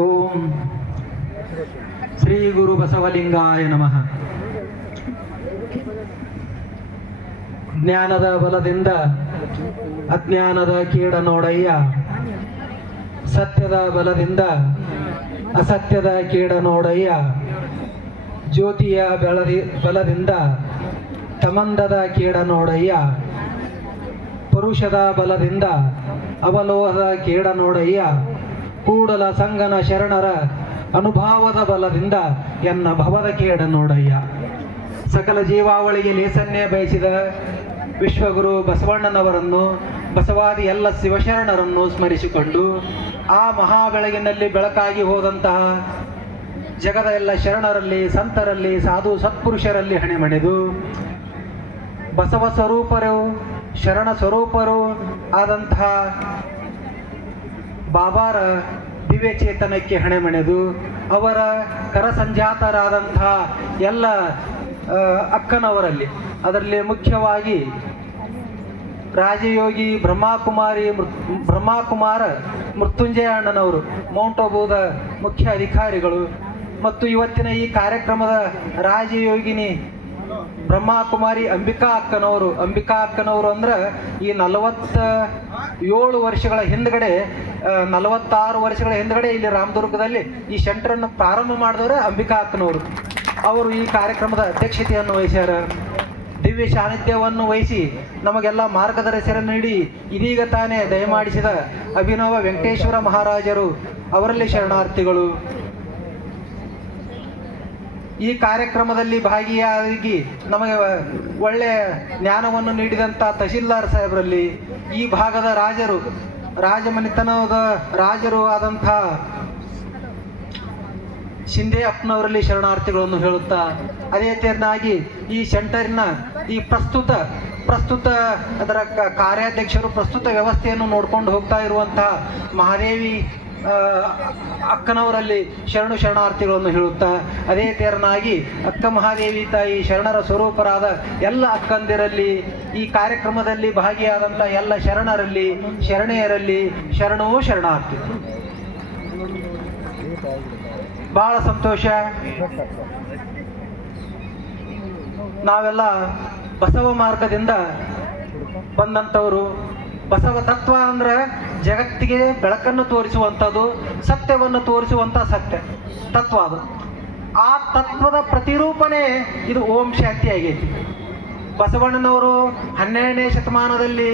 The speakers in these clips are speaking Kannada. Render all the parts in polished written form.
ಓಂ ಶ್ರೀ ಗುರು ಬಸವಲಿಂಗಾಯ ನಮಃ. ಜ್ಞಾನದ ಬಲದಿಂದ ಅಜ್ಞಾನದ ಕೀಡ ನೋಡಯ್ಯ, ಸತ್ಯದ ಬಲದಿಂದ ಅಸತ್ಯದ ಕೀಡ ನೋಡಯ್ಯ, ಜ್ಯೋತಿಯ ಬಲದಿಂದ ತಮಂದದ ಕೀಡ ನೋಡಯ್ಯ, ಪರುಷದ ಬಲದಿಂದ ಅವಲೋಹದ ಕೀಡ ನೋಡಯ್ಯ, ಕೂಡಲ ಸಂಗನ ಶರಣರ ಅನುಭಾವದ ಬಲದಿಂದ ಎನ್ನ ಭವದ ಕೇಡ ನೋಡಯ್ಯ. ಸಕಲ ಜೀವಾವಳಿಗೆ ಲೇಸನ್ನೇ ಬಯಸಿದ ವಿಶ್ವಗುರು ಬಸವಣ್ಣನವರನ್ನು, ಬಸವಾದಿ ಎಲ್ಲ ಶಿವಶರಣರನ್ನು ಸ್ಮರಿಸಿಕೊಂಡು ಆ ಮಹಾಬೆಳಗಿನಲ್ಲಿ ಬೆಳಕಾಗಿ ಹೋದಂತಹ ಜಗದ ಎಲ್ಲ ಶರಣರಲ್ಲಿ, ಸಂತರಲ್ಲಿ, ಸಾಧು ಸತ್ಪುರುಷರಲ್ಲಿ ಹಣೆಮಣಿದು ಬಸವ ಸ್ವರೂಪರು, ಶರಣ ಸ್ವರೂಪರು ಆದಂತಹ ಬಾಬಾರ ದಿವ್ಯ ಚೇತನಕ್ಕೆ ಹಣೆಮಣೆದು ಅವರ ಕರಸಂಜಾತರಾದಂತಹ ಎಲ್ಲ ಅಕ್ಕನವರಲ್ಲಿ, ಅದರಲ್ಲಿ ಮುಖ್ಯವಾಗಿ ರಾಜಯೋಗಿ ಬ್ರಹ್ಮಕುಮಾರ ಮೃತ್ಯುಂಜಯ ಅಣ್ಣನವರು, ಮೌಂಟ್ ಅಬೂದ ಮುಖ್ಯ ಅಧಿಕಾರಿಗಳು, ಮತ್ತು ಇವತ್ತಿನ ಈ ಕಾರ್ಯಕ್ರಮದ ರಾಜಯೋಗಿನಿ ಬ್ರಹ್ಮಕುಮಾರಿ ಅಂಬಿಕಾ ಅಕ್ಕನವರು ಅಂದ್ರೆ ಈ 47 ವರ್ಷಗಳ ಹಿಂದ್ಗಡೆ, 46 ವರ್ಷಗಳ ಹಿಂದ್ಗಡೆ ಇಲ್ಲಿ ರಾಮದುರ್ಗದಲ್ಲಿ ಈ ಸೆಂಟರನ್ನು ಪ್ರಾರಂಭ ಮಾಡಿದವರು ಅಂಬಿಕಾ ಅಕ್ಕನವರು. ಅವರು ಈ ಕಾರ್ಯಕ್ರಮದ ಅಧ್ಯಕ್ಷತೆಯನ್ನು ವಹಿಸ್ಯಾರ. ದಿವ್ಯ ಸಾನ್ನಿಧ್ಯವನ್ನು ವಹಿಸಿ ನಮಗೆಲ್ಲ ಮಾರ್ಗದರ್ಶನ ನೀಡಿ ಇದೀಗ ತಾನೇ ದಯಮಾಡಿಸಿದ ಅಭಿನವ ವೆಂಕಟೇಶ್ವರ ಮಹಾರಾಜರು ಅವರಲ್ಲಿ ಶರಣಾರ್ಥಿಗಳು. ಈ ಕಾರ್ಯಕ್ರಮದಲ್ಲಿ ಭಾಗಿಯಾಗಿ ನಮಗೆ ಒಳ್ಳೆಯ ಜ್ಞಾನವನ್ನು ನೀಡಿದಂಥ ತಹಶೀಲ್ದಾರ್ ಸಾಹೇಬರಲ್ಲಿ, ಈ ಭಾಗದ ರಾಜಮನೆತನದ ರಾಜರು ಆದಂಥ ಶಿಂದೆ ಅಪ್ಪನವರಲ್ಲಿ ಶರಣಾರ್ಥಿಗಳನ್ನು ಹೇಳುತ್ತಾ, ಅದೇ ತೆರನಾಗಿ ಈ ಸೆಂಟರಿನ ಈ ಪ್ರಸ್ತುತ ಅದರ ಕಾರ್ಯಾಧ್ಯಕ್ಷರು ಪ್ರಸ್ತುತ ವ್ಯವಸ್ಥೆಯನ್ನು ನೋಡ್ಕೊಂಡು ಹೋಗ್ತಾ ಇರುವಂತಹ ಮಹಾದೇವಿ ಅಕ್ಕನವರಲ್ಲಿ ಶರಣಾರ್ಥಿಗಳನ್ನು ಹೇಳುತ್ತಾ, ಅದೇ ತೆರನಾಗಿ ಅಕ್ಕ ಮಹಾದೇವಿ ತಾಯಿ ಶರಣರ ಸ್ವರೂಪರಾದ ಎಲ್ಲ ಅಕ್ಕಂದಿರಲ್ಲಿ, ಈ ಕಾರ್ಯಕ್ರಮದಲ್ಲಿ ಭಾಗಿಯಾದಂಥ ಎಲ್ಲ ಶರಣರಲ್ಲಿ, ಶರಣೆಯರಲ್ಲಿ ಶರಣಾರ್ಥಿ. ಬಹಳ ಸಂತೋಷ. ನಾವೆಲ್ಲ ಬಸವ ಮಾರ್ಗದಿಂದ ಬಂದಂಥವರು. ಬಸವ ತತ್ವ ಅಂದ್ರೆ ಜಗತ್ತಿಗೆ ಬೆಳಕನ್ನು ತೋರಿಸುವಂಥದ್ದು, ಸತ್ಯವನ್ನು ತೋರಿಸುವಂಥ ತತ್ವ ಅದು. ಆ ತತ್ವದ ಪ್ರತಿರೂಪಣೆ ಇದು ಓಂ ಶಾಂತಿ ಆಗೈತಿ. ಬಸವಣ್ಣನವರು 12ನೇ ಶತಮಾನದಲ್ಲಿ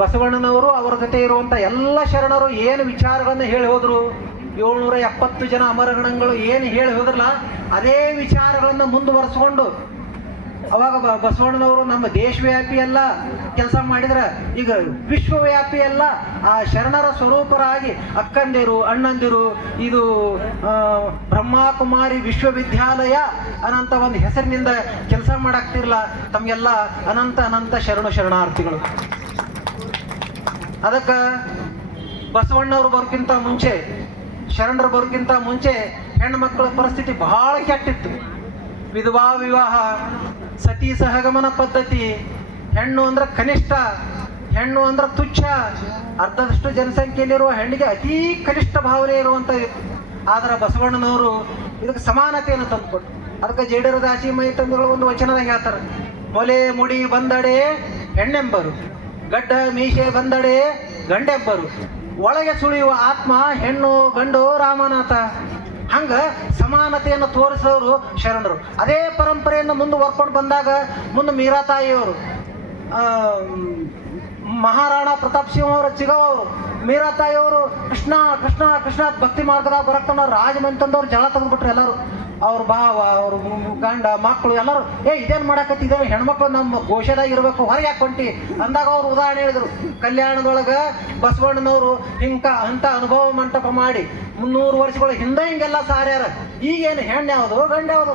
ಬಸವಣ್ಣನವರು ಅವರ ಜೊತೆ ಇರುವಂಥ ಎಲ್ಲ ಶರಣರು ಏನು ವಿಚಾರಗಳನ್ನು ಹೇಳಿ ಹೋದರು, 770 ಜನ ಅಮರಗಣಗಳು ಏನು ಹೇಳಿ ಹೋದ್ರಲ್ಲ, ಅದೇ ವಿಚಾರಗಳನ್ನು ಮುಂದುವರೆಸ್ಕೊಂಡು ಅವಾಗ ಬಸವಣ್ಣನವರು ನಮ್ಮ ದೇಶವ್ಯಾಪಿ ಎಲ್ಲ ಕೆಲಸ ಮಾಡಿದ್ರೆ, ಈಗ ವಿಶ್ವವ್ಯಾಪಿ ಎಲ್ಲ ಆ ಶರಣರ ಸ್ವರೂಪರಾಗಿ ಅಕ್ಕಂದಿರು, ಅಣ್ಣಂದಿರು, ಇದು ಬ್ರಹ್ಮಕುಮಾರಿ ವಿಶ್ವವಿದ್ಯಾಲಯ ಅನ್ನಂಥ ಒಂದು ಹೆಸರಿನಿಂದ ಕೆಲಸ ಮಾಡಾಕ್ತಿರಲ್ಲ. ತಮಗೆಲ್ಲ ಅನಂತ ಶರಣಾರ್ಥಿಗಳು. ಅದಕ್ಕೆ ಬಸವಣ್ಣವ್ರು ಬರೋಕ್ಕಿಂತ ಮುಂಚೆ, ಶರಣರು ಬರೋಕ್ಕಿಂತ ಮುಂಚೆ ಹೆಣ್ಮಕ್ಳ ಪರಿಸ್ಥಿತಿ ಬಹಳ ಕೆಟ್ಟಿತ್ತು. ವಿಧವಾ ವಿವಾಹ, ಸತಿ ಸಹಗಮನ ಪದ್ಧತಿ, ಹೆಣ್ಣು ಅಂದ್ರೆ ಕನಿಷ್ಠ, ಹೆಣ್ಣು ಅಂದ್ರೆ ತುಚ್ಛ, ಅರ್ಧದಷ್ಟು ಜನಸಂಖ್ಯೆಯಲ್ಲಿರುವ ಹೆಣ್ಣಿಗೆ ಅತೀ ಕನಿಷ್ಠ ಭಾವನೆ ಇರುವಂಥದ್ದು. ಆದರೆ ಬಸವಣ್ಣನವರು ಇದಕ್ಕೆ ಸಮಾನತೆಯನ್ನು ತಂದುಕೊಟ್ಟು, ಅದಕ್ಕೆ ಜೇಡರ ದಾಸಿ ಮೈ ತಂದುಗಳು ಒಂದು ವಚನದಾಗ ಹೇಳ್ತಾರೆ, ಮೊಲೆ ಮುಡಿ ಬಂದಡೆ ಹೆಣ್ಣೆಂಬರು, ಗಡ್ಡ ಮೀಸೆ ಬಂದಡೆ ಗಂಡೆಂಬರು, ಒಳಗೆ ಸುಳಿಯುವ ಆತ್ಮ ಹೆಣ್ಣು ಗಂಡು ರಾಮನಾಥ. ಹಂಗ ಸಮಾನತೆಯನ್ನು ತೋರಿಸೋರು ಶರಣರು. ಅದೇ ಪರಂಪರೆಯನ್ನು ಮುಂದುವರ್ಕೊಂಡು ಬಂದಾಗ ಮುಂದೆ ಮೀರಾತಾಯಿಯವರು, ಮಹಾರಾಣಾ ಪ್ರತಾಪ್ ಸಿಂಹ ಅವರ ಚಿಗವರು, ಮೀರಾತಾಯಿಯವರು ಕೃಷ್ಣ ಕೃಷ್ಣ ಕೃಷ್ಣ ಭಕ್ತಿ ಮಾರ್ಗದಾಗ ಬರಕ್ತಾನ ರಾಜಮನೆತನದವ್ರು ಜಗಳ ತೆಗೆದುಬಿಟ್ರು. ಎಲ್ಲರೂ ಅವ್ರ ಭಾವ, ಅವ್ರ ಗಂಡ, ಮಕ್ಕಳು ಎಲ್ಲರೂ ಇದೇನು ಮಾಡಕತ್ತಿದ್ದೇವೆ, ಹೆಣ್ಮಕ್ಳು ನಮ್ಮ ಗೋಷದಾಗ ಇರಬೇಕು, ಹೊರಗೆ ಹಾಕೊಂಟಿ ಅಂದಾಗ ಅವ್ರು ಉದಾಹರಣೆ ಹೇಳಿದರು. ಕಲ್ಯಾಣದೊಳಗೆ ಬಸವಣ್ಣನವರು ಅಂತ ಅನುಭವ ಮಂಟಪ ಮಾಡಿ 300 ವರ್ಷಗಳ ಹಿಂದೆ ಹಿಂಗೆಲ್ಲ ಸಾರ್ಯಾರ. ಈಗೇನು ಹೆಣ್ಣು ಯಾವುದು ಗಂಡು ಯಾವುದು,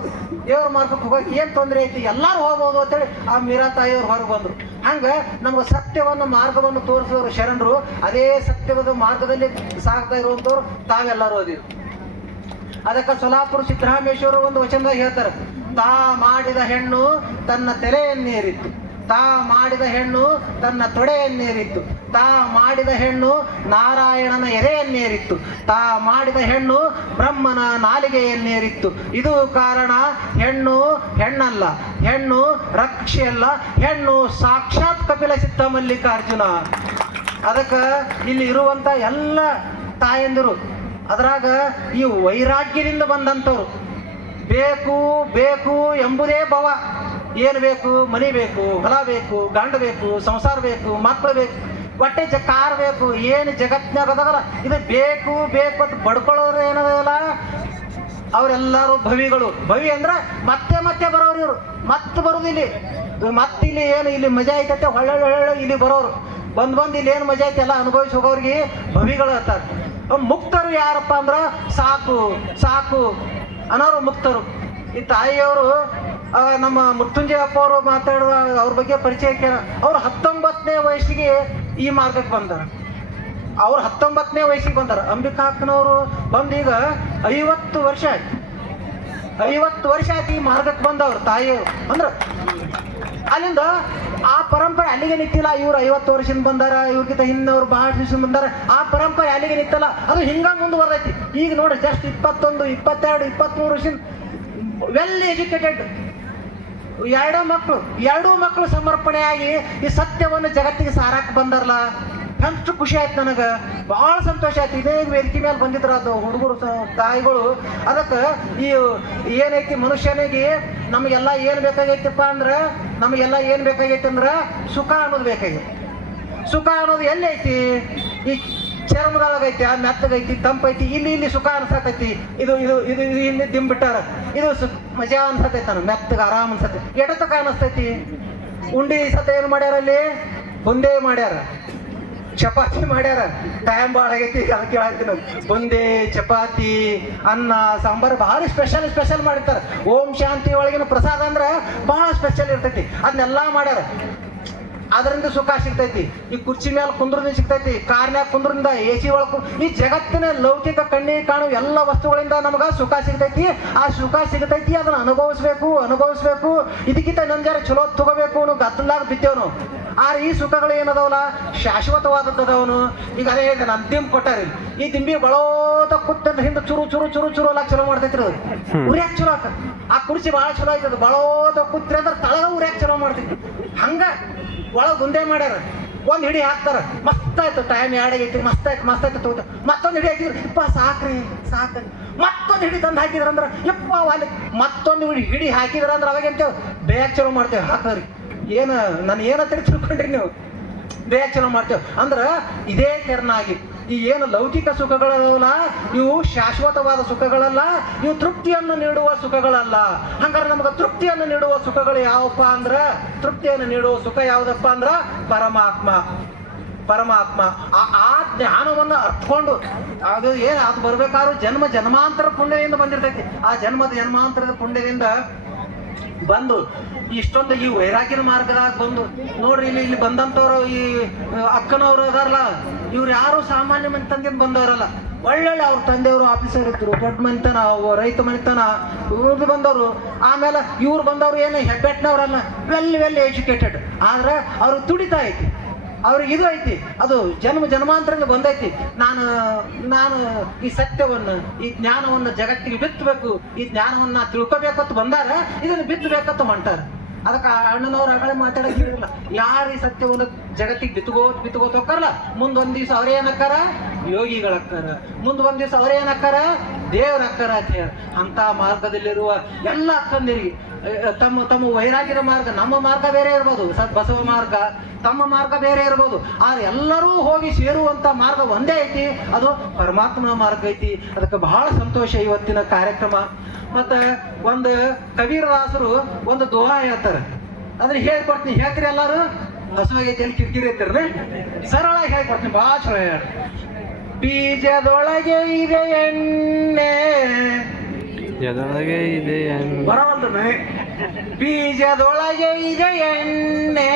ದೇವ್ರ ಮಾರ್ಗಕ್ಕೆ ಹೋಗೋಕೆ ಏನು ತೊಂದರೆ ಐತಿ, ಎಲ್ಲರೂ ಹೋಗ್ಬೋದು ಅಂತೇಳಿ ಆ ಮೀರಾತಾಯಿಯವ್ರು ಹೊರಗೆ ಬಂದರು. ಹಂಗೆ ನಮ್ಗೆ ಸತ್ಯವನ್ನು ಮಾರ್ಗವನ್ನು ತೋರಿಸೋರು ಶರಣರು. ಅದೇ ಸತ್ಯವಾದ ಮಾರ್ಗದಲ್ಲಿ ಸಾಗ್ತಾ ಇರುವಂಥವ್ರು ತಾವೆಲ್ಲರೂ ಅದಿರು. ಅದಕ್ಕೆ ಸೊಲಾಪುರ ಸಿದ್ದರಾಮೇಶ್ವರ ಒಂದು ವಚನದಾಗ ಹೇಳ್ತಾರೆ, ತಾ ಮಾಡಿದ ಹೆಣ್ಣು ತನ್ನ ತಲೆಯನ್ನೇರಿತ್ತು, ತಾ ಮಾಡಿದ ಹೆಣ್ಣು ತನ್ನ ತೊಡೆಯನ್ನೇರಿತ್ತು, ತಾ ಮಾಡಿದ ಹೆಣ್ಣು ನಾರಾಯಣನ ಎದೆಯನ್ನೇರಿತ್ತು, ತಾ ಮಾಡಿದ ಹೆಣ್ಣು ಬ್ರಹ್ಮನ ನಾಲಿಗೆಯನ್ನೇರಿತ್ತು. ಇದು ಕಾರಣ ಹೆಣ್ಣು ಹೆಣ್ಣಲ್ಲ, ಹೆಣ್ಣು ರಕ್ಷೆಯಲ್ಲ, ಹೆಣ್ಣು ಸಾಕ್ಷಾತ್ ಕಪಿಲ ಸಿದ್ಧ ಮಲ್ಲಿಕಾರ್ಜುನ. ಅದಕ್ಕೆ ಇಲ್ಲಿ ಇರುವಂತ ಎಲ್ಲ ತಾಯಂದಿರು ಅದ್ರಾಗ ಈ ವೈರಾಗ್ಯದಿಂದ ಬಂದಂಥವ್ರು ಬೇಕು ಬೇಕು ಎಂಬುದೇ ಭವ. ಏನು ಬೇಕು? ಮನಿ ಬೇಕು, ಹೊಲ ಬೇಕು, ಗಂಡ ಬೇಕು, ಸಂಸಾರ ಬೇಕು, ಮಕ್ಕಳು ಬೇಕು, ಹೊಟ್ಟೆ ಕಾರ್ ಬೇಕು. ಏನು ಜಗತ್ನಾಗ ಅದಲ್ಲ ಇದು ಬೇಕು ಬೇಕು ಅಂತ ಬಡ್ಕೊಳ್ಳೋರು ಏನದಲ್ಲ ಅವರೆಲ್ಲರೂ ಭವಿಗಳು. ಭವಿ ಅಂದ್ರೆ ಮತ್ತೆ ಮತ್ತೆ ಬರೋರು ಇವರು, ಮತ್ತೆ ಬರೋದು ಇಲ್ಲಿ. ಮತ್ತಿಲ್ಲಿ ಏನು ಇಲ್ಲಿ ಮಜಾ ಐತೈತೆ ಹೊಳ್ಳೆ ಇಲ್ಲಿ ಬರೋರು ಬಂದು ಇಲ್ಲಿ ಏನು ಮಜಾ ಐತೆ ಎಲ್ಲ ಅನುಭವಿಸಿ ಹೋಗೋರಿಗೆ ಭವಿಗಳು ಅಂತಾರೆ. ಮುಕ್ತರು ಯಾರಪ್ಪ ಅಂದ್ರೆ ಸಾಕು ಸಾಕು ಅನ್ನೋರು ಮುಕ್ತರು. ಈ ತಾಯಿಯವರು ನಮ್ಮ ಮೃತ್ಯುಂಜಯ ಅಪ್ಪ ಅವರು ಮಾತಾಡುವ ಅವ್ರ ಬಗ್ಗೆ ಪರಿಚಯಕ್ಕೆ ಅವ್ರು 19ನೇ ವಯಸ್ಸಿಗೆ ಈ ಮಾರ್ಗಕ್ಕೆ ಬಂದಾರ. ಅವ್ರು 19ನೇ ವಯಸ್ಸಿಗೆ ಬಂದಾರ. ಅಂಬಿಕಾ ಅಕ್ಕನವರು ಬಂದು ಈಗ 50 ವರ್ಷ ಆಯ್ತು. 50 ವರ್ಷ ಆಯ್ತು ಈ ಮಾರ್ಗಕ್ಕೆ ಬಂದವ್ರು ತಾಯಿಯವರು. ಅಂದ್ರೆ ಅಲ್ಲಿಂದ ಆ ಪರಂಪರೆ ಅಲ್ಲಿಗೆ ನಿಂತಿಲ್ಲ. ಇವ್ರು 50 ವರ್ಷದಿಂದ ಬಂದಾರ, ಇವ್ರಿಗಿಂತ ಹಿಂದವ್ರು ಬಹಳ ದಿವಸ ಬಂದಾರ. ಆ ಪರಂಪರೆ ಅಲ್ಲಿಗೆ ನಿಂತಲ್ಲ, ಅದು ಹಿಂಗ ಮುಂದುವರೆದೈತಿ. ಈಗ ನೋಡಿ ಜಸ್ಟ್ 21, 22, 23 ವರ್ಷದಿಂದ ವೆಲ್ ಎಜುಕೇಟೆಡ್ ಎರಡೂ ಮಕ್ಕಳು ಸಮರ್ಪಣೆಯಾಗಿ ಈ ಸತ್ಯವನ್ನು ಜಗತ್ತಿಗೆ ಸಾರಕ್ಕೆ ಬಂದಾರಲ್ಲ. ಎಷ್ಟು ಖುಷಿ ಆಯ್ತು ನನಗೆ, ಭಾಳ ಸಂತೋಷ ಆಯ್ತು. ಇದೇ ವೇದಿಕೆ ಮೇಲೆ ಬಂದಿದ್ರ ಅದು ಹುಡುಗರು ತಾಯಿಗಳು. ಅದಕ್ಕೆ ಈ ಏನೈತಿ ಮನುಷ್ಯನಿಗೆ ನಮಗೆಲ್ಲ ಏನು ಬೇಕಾಗೈತಪ್ಪ ಅಂದ್ರೆ ನಮಗೆಲ್ಲ ಏನು ಬೇಕಾಗೈತಿ ಅಂದ್ರೆ ಸುಖ ಅನ್ನೋದು ಬೇಕಾಗೈತಿ. ಸುಖ ಅನ್ನೋದು ಎಲ್ಲಿ ಐತಿ? ಈ ಚರ್ಮದೊಳಗೈತಿ, ಆ ಮೆತ್ತಗೈತಿ, ತಂಪೈತಿ, ಇಲ್ಲಿ ಸುಖ ಅನ್ಸತೈತಿ. ಇದು ಇದು ಇದು ಇಲ್ಲಿ ದಿಂಬಿಟ್ಟಾರ, ಇದು ಮಜಾ ಅನ್ಸತೈತಿ, ನಾನು ಮೆತ್ತಗ ಆರಾಮ್ ಅನ್ಸತೈತಿ. ಎಡತಕ ಅನಿಸ್ತೈತಿ. ಉಂಡಿ ಸತ ಏನು ಮಾಡ್ಯಾರ ಅಲ್ಲಿ? ಬುಂದೇ ಮಾಡ್ಯಾರ, ಚಪಾತಿ ಮಾಡ್ಯಾರ. ಟೈಮ್ ಭಾಳ ಆಗೈತಿ ಅದಕ್ಕೆ ಹೇಳ್ತೀನಿ. ಬುಂದೆ, ಚಪಾತಿ, ಅನ್ನ, ಸಾಂಬಾರು ಭಾರಿ ಸ್ಪೆಷಲ್ ಮಾಡಿರ್ತಾರೆ. ಓಂ ಶಾಂತಿ ಒಳಗಿನ ಪ್ರಸಾದ ಅಂದ್ರೆ ಭಾಳ ಸ್ಪೆಷಲ್ ಇರ್ತೈತಿ. ಅದನ್ನೆಲ್ಲ ಮಾಡ್ಯಾರ. ಅದರಿಂದ ಸುಖ ಸಿಗ್ತೈತಿ. ಈ ಕುರ್ಚಿ ಮೇಲೆ ಕುಂದ್ರಿಂದ ಸಿಗ್ತೈತಿ, ಕಾರ್ನ್ಯಾಗ ಕುಂದ್ರಿಂದ, AC ಒಳಗೆ. ಈ ಜಗತ್ತಿನ ಲೌಕಿಕ ಕಣ್ಣಿಗೆ ಕಾಣುವ ಎಲ್ಲ ವಸ್ತುಗಳಿಂದ ನಮ್ಗೆ ಸುಖ ಸಿಗ್ತೈತಿ. ಆ ಸುಖ ಸಿಗ್ತೈತಿ, ಅದನ್ನ ಅನುಭವಿಸ್ಬೇಕು. ಇದಕ್ಕಿಂತ ನಂಜಾರ ಚಲೋ ತಗೋಬೇಕು ಅನ್ನೋ ಗದ್ದಲಾಗ ಬಿದ್ದೇವ್ ನಾವು. ಆದ್ರೆ ಈ ಸುಖಗಳು ಏನದವಲ್ಲ ಶಾಶ್ವತವಾದದ್ದವನು. ಈಗ ಅದೇ ಹೇಳಿದೆ, ನಾನು ದಿಂಬು ಕೊಟ್ಟಾರಿ. ಈ ದಿಂಬಿ ಬಳೋತ ಕೂತ ಹಿಂದೆ ಚುರು ಅಲ್ಲ ಚಲೋ ಮಾಡ್ತೈತ್ರಿ. ಅದು ಉರಿಯಾಕ ಚಲೋ ಆಕ. ಆ ಕುರ್ಚಿ ಭಾಳ ಚಲೋ ಆಯ್ತದ. ಬಳೋತ ಕೂತ್ರಿ ಅಂದ್ರೆ ತಳಗ ಉರಿಯಾಕ ಚಲೋ ಮಾಡ್ತೈತಿ. ಹಂಗ ಒಳಗೆ ಗುಂದೆ ಮಾಡ್ಯಾರ. ಒಂದು ಹಿಡಿ ಹಾಕ್ತಾರ, ಮಸ್ತ್ ಆಯ್ತು. ಟೈಮ್ ಎರಡಾಗೈತಿ, ಮಸ್ತ್ ಆಯ್ತು ತಗೋತ. ಮತ್ತೊಂದು ಹಿಡಿ ಹಾಕಿದ್ರು, ಯಪ್ಪ ಸಾಕ್ರಿ. ಮತ್ತೊಂದು ಹಿಡಿ ತಂದು ಹಾಕಿದ್ರಂದ್ರೆ ಯಪ್ಪ ಅಲ್ಲಿ ಮತ್ತೊಂದು ಹಿಡಿ ಹಾಕಿದ್ರಂದ್ರೆ ಅವಾಗ ಅಂತೇವ್ ಬೇಗ ಚಲೋ ಮಾಡ್ತೇವೆ. ಹಾಕ್ರಿ ಏನು ನಾನು ಏನಂತ ತಿಳ್ಕೊಂಡ್ರಿ ನೀವು? ಬೇಗ ಚಲೋ ಮಾಡ್ತೇವೆ ಅಂದ್ರೆ ಇದೇ ತೆರನಾಗಿ ಈ ಏನು ಲೌಕಿಕ ಸುಖಗಳಲ್ಲ, ಇವು ಶಾಶ್ವತವಾದ ಸುಖಗಳಲ್ಲ, ಇವು ತೃಪ್ತಿಯನ್ನು ನೀಡುವ ಸುಖಗಳಲ್ಲ. ಹಂಗಾರೆ ನಮ್ಗೆ ತೃಪ್ತಿಯನ್ನು ನೀಡುವ ಸುಖಗಳು ಯಾವಪ್ಪ ಅಂದ್ರೆ, ತೃಪ್ತಿಯನ್ನು ನೀಡುವ ಸುಖ ಯಾವುದಪ್ಪ ಅಂದ್ರೆ ಪರಮಾತ್ಮ. ಆ ಜ್ಞಾನವನ್ನು ಅರ್ಥಕೊಂಡು ಅದು ಅದು ಬರ್ಬೇಕಾದ್ರೂ ಜನ್ಮಾಂತರ ಪುಣ್ಯದಿಂದ ಬಂದಿರ್ತೈತಿ. ಆ ಜನ್ಮಾಂತರದ ಪುಣ್ಯದಿಂದ ಬಂದು ಇಷ್ಟೊಂದು ಈ ವೈರಾಗ್ಯನ ಮಾರ್ಗದಾಗ ಬಂದು ನೋಡ್ರಿ ಇಲ್ಲಿ ಬಂದಂಥವ್ರು ಈ ಅಕ್ಕನವ್ರು ಅದಾರಲ್ಲ, ಇವ್ರು ಯಾರು ಸಾಮಾನ್ಯ ಮನೆತನದಿಂದ ಬಂದವರಲ್ಲ. ಒಳ್ಳೊಳ್ಳೆ ಅವ್ರ ತಂದೆಯವರು ಆಫೀಸರ್ ಇದ್ರು, ದೊಡ್ಡ ಮನೆತನ, ರೈತ ಮನೆತನ ಇವ್ರದ್ದು ಬಂದವರು. ಆಮೇಲೆ ಇವ್ರು ಬಂದವರು ಏನು ಹೆಬ್ಬೆಟ್ನವ್ರಲ್ಲ, ವೆಲ್ ಎಜುಕೇಟೆಡ್. ಆದ್ರೆ ಅವ್ರಿಗೆ ತುಡಿತಾ ಐತಿ, ಅವ್ರಿಗೆ ಇದು ಐತಿ, ಅದು ಜನ್ಮಾಂತರದಿಂದ ಬಂದೈತಿ. ನಾನು ಈ ಸತ್ಯವನ್ನು, ಈ ಜ್ಞಾನವನ್ನು ಜಗತ್ತಿಗೆ ಬಿತ್ತಬೇಕು, ಈ ಜ್ಞಾನವನ್ನು ತಿಳ್ಕೊಬೇಕಂತ ಬಂದಾರ, ಇದನ್ನು ಬಿತ್ತಬೇಕಂತ ಹೊಂಟಾರ. ಅದಕ್ಕೆ ಅಣ್ಣನವ್ರು ಆಗಲೇ ಮಾತಾಡಕ್ಕೆ ಹೇಳಿಲ್ಲ. ಯಾರು ಈ ಸತ್ಯವನ್ನು ಜಗತ್ತಿಗೆ ಬಿತ್ಕೋತ ಹೋಗ್ತಾರಲ್ಲ, ಮುಂದೊಂದು ದಿವಸ ಅವ್ರೇನಕ್ಕಾರ ಯೋಗಿಗಳಕ್ಕಾರ, ಮುಂದೊಂದು ದಿವಸ ಅವ್ರೇನಕ್ಕಾರ ದೇವರಕ್ಕಾರ ಅಂತ ಹೇಳಿ. ಅಂತ ಮಾರ್ಗದಲ್ಲಿರುವ ಎಲ್ಲ ಅಕ್ಕಂದಿರಿಗೆ ತಮ್ಮ ವೈರಾಗ್ಯದ ಮಾರ್ಗ, ನಮ್ಮ ಮಾರ್ಗ ಬೇರೆ ಇರ್ಬೋದು, ಬಸವ ಮಾರ್ಗ, ತಮ್ಮ ಮಾರ್ಗ ಬೇರೆ ಇರ್ಬೋದು. ಆದ್ರೆ ಎಲ್ಲರೂ ಹೋಗಿ ಸೇರುವಂತ ಮಾರ್ಗ ಒಂದೇ ಐತಿ, ಅದು ಪರಮಾತ್ಮನ ಮಾರ್ಗ ಐತಿ. ಅದಕ್ಕೆ ಬಹಳ ಸಂತೋಷ ಇವತ್ತಿನ ಕಾರ್ಯಕ್ರಮ. ಮತ್ತೆ ಒಂದು ಕಬೀರದಾಸರು ಒಂದು ದೋಹಾ ಹೇಳ್ತಾರೆ, ಅದನ್ನ ಹೇಳ್ಕೊಡ್ತೀನಿ. ಹೇಳ್ತೀರಿ ಎಲ್ಲಾರು? ಹಸುವಾಗೈತಿ ಎಲ್ಲಿ ಕಿರಿಕಿರಿ ಐತಿರ್ರಿ, ಸರಳಾಗಿ ಹೇಳ್ಕೊಡ್ತೀನಿ, ಭಾಳ ಚಲೋ ಹೇಳಿ. ಬೀಜದೊಳಗೆ ಇದೆ ಎಣ್ಣೆ, ಬರವಲ್ರಿ. ಬೀಜದೊಳಗೆ ಇದೆ ಎಣ್ಣೆ,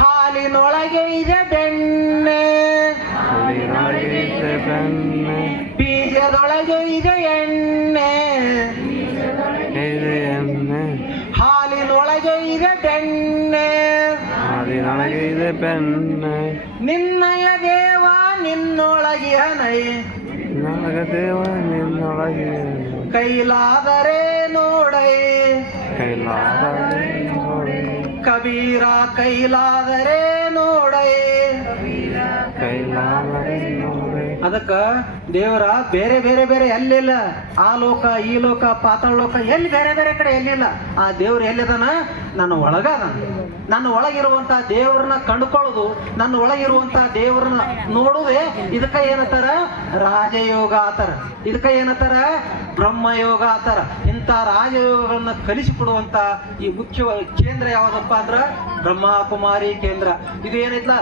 ಹಾಲಿನೊಳಗೆ ಇದೆ ಬೆಣ್ಣೆ, ಬೀಜದೊಳಗೆ ಇದೆ ಎಣ್ಣೆ, ಹಾಲಿನೊಳಗೆ ನನಗೆ ಇದೆ ಬೆಣ್ಣೆ ನನಗೆ ಇದೆ ಬೆಣ್ಣೆ ನಿನ್ನಯ ದೇವ ನಿನ್ನೊಳಗಿಹನೈ ನನಗ ದೇವ ನಿನ್ನೊಳಗೆ ಕೈಲಾದರೆ ನೋಡೈ ಕೈಲಾದರೆ ಕಬೀರ ಕೈಲಾದರೆ ನೋಡೈ ಕೈಲಾದರೆ ನೋಡೆ. ಅದಕ್ಕ ದೇವರ ಬೇರೆ ಬೇರೆ ಬೇರೆ ಎಲ್ಲಿಲ್ಲ. ಆ ಲೋಕ ಈ ಲೋಕ ಪಾತಾಳ ಲೋಕ ಎಲ್ಲಿ ಬೇರೆ ಬೇರೆ ಕಡೆ ಎಲ್ಲಿಲ್ಲ. ಆ ದೇವ್ರು ಎಲ್ಲಿದಾನ? ನನ್ನ ಒಳಗದ. ನನ್ನ ಒಳಗಿರುವಂತ ದೇವ್ರನ್ನ ಕಂಡುಕೊಳ್ಳೋದು, ನನ್ನ ಒಳಗಿರುವಂತ ದೇವ್ರನ್ನ ನೋಡುವುದೇ ಇದಕ್ಕ ಏನತ್ತಾರ? ರಾಜಯೋಗ ಆತರ. ಇದಕ್ಕ ಏನತ್ತಾರ? ಬ್ರಹ್ಮಯೋಗ ಆತರ. ಇಂಥ ರಾಜಯೋಗಗಳನ್ನ ಕಲಿಸಿಕೊಡುವಂತ ಈ ಮುಖ್ಯ ಕೇಂದ್ರ ಯಾವ್ದಪ್ಪ ಅಂದ್ರ ಬ್ರಹ್ಮಕುಮಾರಿ ಕೇಂದ್ರ. ಇದು ಏನೈತ್ಲ,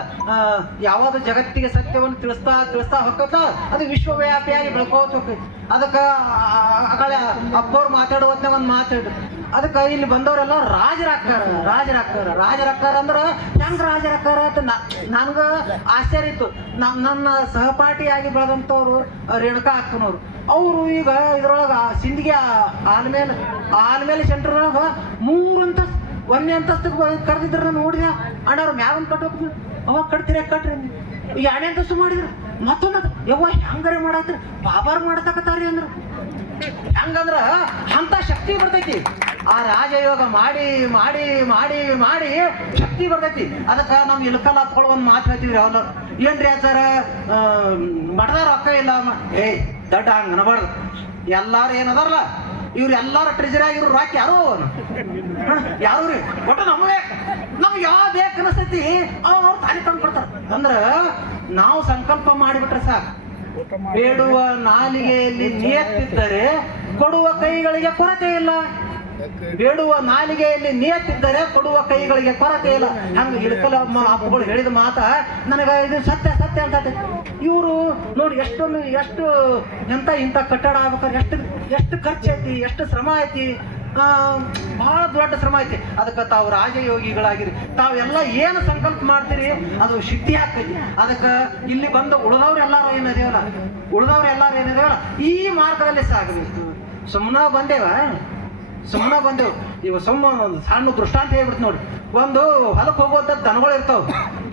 ಯಾವಾಗ ಜಗತ್ತಿಗೆ ಸತ್ಯವನ್ನು ತಿಳಿಸ್ತಾ ತಿಳಿಸ್ತಾ ಹೊಕ್ಕತ್ತ ಅದು ವಿಶ್ವವ್ಯಾಪಿಯಾಗಿ ಬೆಳ್ಕೋತ ಹೋಗ್ತೈತಿ. ಅದಕ್ಕ ಅಪ್ಪವ್ರು ಮಾತಾಡುವಂತ ಒಂದು ಮಾತಾಡ್ರಿ. ಅದಕ್ಕೆ ಇಲ್ಲಿ ಬಂದವರೆಲ್ಲ ರಾಜರಾಕ್ಕಾರ ಅಂದ್ರೆ ಹೆಂಗ್ ರಾಜರಾಕ್ಕಾರ ಅಂತ ನನ್ಗ ಆಶ್ಚರ್ಯ ಇತ್ತು. ನನ್ನ ಸಹಪಾಠಿಯಾಗಿ ಬೆಳೆದಂಥವ್ರು ರೇಣುಕಾ ಅಕ್ಕನವ್ರು, ಅವರು ಈಗ ಇದ್ರೊಳಗ ಸಿಂಧಿಗೆ ಆಲ್ಮೇಲೆ ಸೆಂಟರ್ ಒಳಗ 3 ಅಂತಸ್ತು 1ನೇ ಅಂತಸ್ತಿಗೆ ಕರೆದಿದ್ರ ನೋಡಿದ. ಅಣ್ಣವ್ರು ಮ್ಯಾಗನ್ ಕಟ್ಟೋಕ್ ಅವಾಗ ಕಟ್ರಿ 2ನೇ ಅಂತಸ್ತು ಮಾಡಿದ್ರು. ಮತ್ತೊಂದು ಯವ್ವ ಹೆಂಗಾರೆ ಮಾಡತ್ರಿ, ಬಾಬಾರ್ ಮಾಡತಕ್ಕತಾರಿ ಅಂದ್ರು. ಹೆಂಗಂದ್ರ ಅಂತ ಶಕ್ತಿ ಬರ್ತೈತಿ. ಆ ರಾಜಯೋಗ ಮಾಡಿ ಮಾಡಿ ಮಾಡಿ ಮಾಡಿ ಶಕ್ತಿ ಬರ್ತೈತಿ. ಅದಕ್ಕೆ ನಾವು ಇಲ್ಕಲ್ಲ ಹತ್ಕೊಳ್ಳೋ ಒಂದು ಮಾತು ಹೇಳ್ತೀವಿ ಯಾವಲ್ಲ, ಏನ್ರಿ ಆಚಾರ ಮಠದ ರೊಕ್ಕ ಇಲ್ಲ. ದೊಡ್ಡ ಹಂಗ ಅನಬಾರ್ದು. ಎಲ್ಲಾರು ಏನದಾರಲ್ಲ ಇವ್ರು ಎಲ್ಲಾರು ಟ್ರೆಜರಿ ಆಗಿರೋ ರಾಕಿ ಯಾರು ಒಟ್ಟು ನಮಗೆ ಯಾವ ಬೇಕು ಅನಿಸ್ತೈತಿ ಅವ್ರು ತಾನೇ ತಂದು ಕೊಡ್ತಾರ. ಅಂದ್ರ ನಾವು ಸಂಕಲ್ಪ ಮಾಡಿಬಿಟ್ರೆ ಸಾಕು. ಬೇಡುವ ನಾಲಿಗೆಯಲ್ಲಿ ನಿಯತ್ತಿದ್ದರೆ ಕೊಡುವ ಕೈಗಳಿಗೆ ಕೊರತೆ ಇಲ್ಲ. ಬೇಡುವ ನಾಲಿಗೆಯಲ್ಲಿ ನಿಯತ್ತಿದ್ದರೆ ಕೊಡುವ ಕೈಗಳಿಗೆ ಕೊರತೆ ಇಲ್ಲ. ಹಂಗ ಇಳ್ಕಲ ಅಪ್ಪಗಳು ಹೇಳಿದ ಮಾತ ನನಗ ಇದು ಸತ್ಯ ಅಂತ. ಇವರು ನೋಡಿ ಎಷ್ಟು ಇಂಥ ಕಟ್ಟಡ ಆಗ್ಬೇಕಾದ್ರೆ ಎಷ್ಟು ಖರ್ಚು ಐತಿ, ಎಷ್ಟು ಶ್ರಮ ಐತಿ, ಬಹಳ ದೊಡ್ಡ ಶ್ರಮ ಐತಿ. ಅದಕ್ಕೆ ತಾವು ರಾಜಯೋಗಿಗಳಾಗಿರಿ. ತಾವೆಲ್ಲ ಏನು ಸಂಕಲ್ಪ ಮಾಡ್ತೀರಿ ಅದು ಸಿದ್ಧಿ ಆಗ್ತೈತಿ. ಅದಕ್ಕೆ ಇಲ್ಲಿ ಬಂದು ಉಳಿದವ್ರೆಲ್ಲಾರು ಏನಿದೇವಲ್ಲ ಈ ಮಾರ್ಗದಲ್ಲಿ ಸಾಗಬೇಕು. ಸುಮ್ಮನೆ ಬಂದೇವು ಇವ ಒಂದು ಸಣ್ಣ ದೃಷ್ಟಾಂತ ಹೇಳ್ಬಿಡ್ತು ನೋಡಿ. ಒಂದು ಹೊಲಕ್ಕೆ ಹೋಗುವಂತ ದನಗಳು ಇರ್ತಾವ.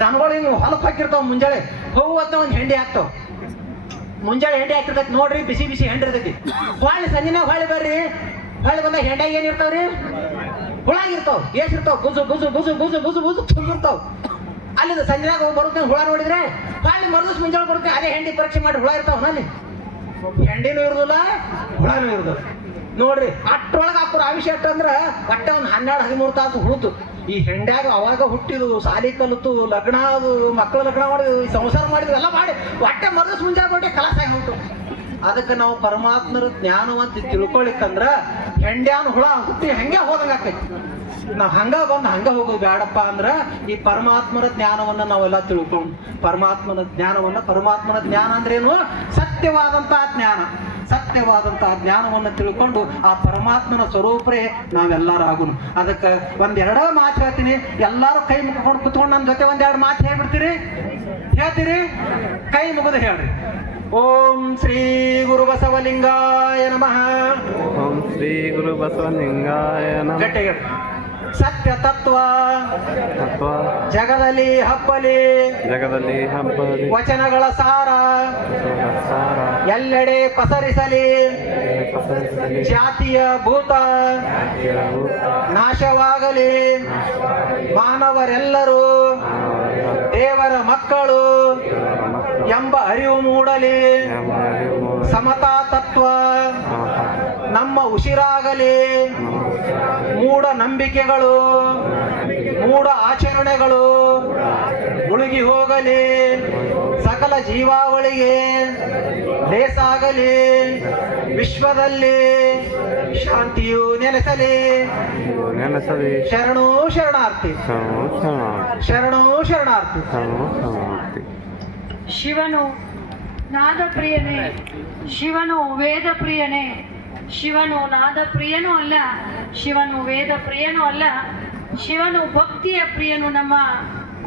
ದನಗಳು ಹಿಂಗೆ ಹೊಲಕ್ಕೆ ಹಾಕಿರ್ತಾವ. ಮುಂಜಾನೆ ಹೋಗುವಂತ ಒಂದು ಹೆಂಡಿ ಹಾಕ್ತಾವ. ಮುಂಜಾನೆ ಹೆಂಡಿ ಹಾಕಿರ್ತೈತಿ ನೋಡ್ರಿ, ಬಿಸಿ ಹೆಂಡಿ ಇರ್ತೈತಿ. ಹೊಳ್ಳಿ ಸಂಜೆನಾಗ ಹೊಳ್ಳಿ ಬಂದಾಗ ಹೆಂಡ್ಯಾಗ ಏನಿರ್ತಾವ್ರಿ? ಹುಳಾಗಿರ್ತಾವ. ಎಷ್ಟಿರ್ತಾವ? ಬುಜು ತುಂಬಿರ್ತಾವ. ಅಲ್ಲಿಂದ ಸಂಜೆನಾಗ ಬರುತ್ತೆ ಹುಳ ನೋಡಿದ್ರೆ ಹೊಳ್ಳಿ ಮರದಿವ್ಸ ಮುಂಜಾನೆ ಬರುತ್ತೆ. ಅದೇ ಹೆಂಡಿ ಪರೀಕ್ಷೆ ಮಾಡಿ ಹುಳ ಇರ್ತಾವ. ನಲ್ಲಿ ಹೆಂಡಿನೂ ಇರುದಿಲ್ಲ, ಹುಳನೂ ಇರುದಿಲ್ಲ. ನೋಡ್ರಿ ಅಟ್ರೊಳಗೆ ಹಾಕೋರು ಆವಿಷ್ಯ ಅಂದ್ರ ಒಟ್ಟೆ ಒಂದು 12-13 ತಾಸು ಹುಡುತು. ಈ ಹೆಂಡ್ಯಾಗ ಅವಾಗ ಹುಟ್ಟಿದು, ಸಾಲಿ ಕಲಿತು, ಲಗ್ನ ಅದು, ಮಕ್ಕಳ ಲಗ್ನ ಮಾಡಿದ್ವು, ಈ ಸಂಸಾರ ಮಾಡಿದ್ವು, ಎಲ್ಲ ಮಾಡಿ ಒಟ್ಟೆ ಮರದಿವ್ಸ ಮುಂಜಾನೆ ಕೊಟ್ಟೆ ಕಲಾಸಾಗಿ ಹೊಂಟು. ಅದಕ್ಕೆ ನಾವು ಪರಮಾತ್ಮರ ಜ್ಞಾನವಂತ ತಿಳ್ಕೊಳಿಕ್ಕಂದ್ರ ಹೆಂಡ್ಯಾನ ಹುಳ ಹುಟ್ಟಿ ಹಂಗೆ ಹೋದಂಗ ಆಕೈತಿ. ನಾವ್ ಹಂಗ ಹೋಗೋದು ಬೇಡಪ್ಪ ಅಂದ್ರ ಈ ಪರಮಾತ್ಮನ ಜ್ಞಾನವನ್ನ ನಾವೆಲ್ಲ ತಿಳ್ಕೊಂಡು ಪರಮಾತ್ಮನ ಜ್ಞಾನ ಅಂದ್ರೇನು? ಸತ್ಯವಾದಂತಹ ಜ್ಞಾನವನ್ನು ತಿಳ್ಕೊಂಡು ಆ ಪರಮಾತ್ಮನ ಸ್ವರೂಪರೇ ನಾವೆಲ್ಲರಾಗುನು. ಅದಕ್ಕೆ ಒಂದೆರಡ ಮಾತು ಹೇಳ್ತೀನಿ. ಎಲ್ಲಾರು ಕೈ ಮುಗಿಕೊಂಡು ಕುತ್ಕೊಂಡು ನನ್ನ ಜೊತೆ 1-2 ಮಾತು ಹೇಳ್ತೀರಿ? ಕೈ ಮುಗಿದು ಹೇಳ್ರಿ. ಓಂ ಶ್ರೀ ಗುರು ಬಸವಲಿಂಗಾಯ ನಮಃ. ಓಂ ಶ್ರೀ ಗುರು ಬಸವಲಿಂಗಾಯ ನಮಃ. ಗಟ್ಟಿಗೆ ಸತ್ಯ ತತ್ವ ಜಗದಲ್ಲಿ ಹಬ್ಬಲಿ ವಚನಗಳ ಸಾರ ಎಲ್ಲೆಡೆ ಪಸರಿಸಲಿ. ಜಾತಿಯ ಭೂತ ನಾಶವಾಗಲಿ. ಮಾನವರೆಲ್ಲರೂ ದೇವರ ಮಕ್ಕಳು ಎಂಬ ಅರಿವು ಮೂಡಲಿ. ಸಮತಾ ತತ್ವ ನಮ್ಮ ಉಸಿರಾಗಲಿ. ಮೂಢ ನಂಬಿಕೆಗಳು, ಮೂಢ ಆಚರಣೆಗಳು ಮುಳುಗಿ ಹೋಗಲಿ. ಸಕಲ ಜೀವಾವಳಿಗೆ ಲೇಸಾಗಲಿ. ವಿಶ್ವದಲ್ಲಿ ಶಾಂತಿಯು ನೆಲೆಸಲಿ. ಶರಣು ಶರಣಾರ್ಥಿ. ಶಿವನು ನಾದಪ್ರಿಯನೇ, ಶಿವನು ವೇದ ಪ್ರಿಯನೇ. ಶಿವನು ನಾದ ಪ್ರಿಯನೂ ಅಲ್ಲ, ಶಿವನು ವೇದ ಪ್ರಿಯನೂ ಅಲ್ಲ, ಶಿವನು ಭಕ್ತಿಯ ಪ್ರಿಯನು. ನಮ್ಮ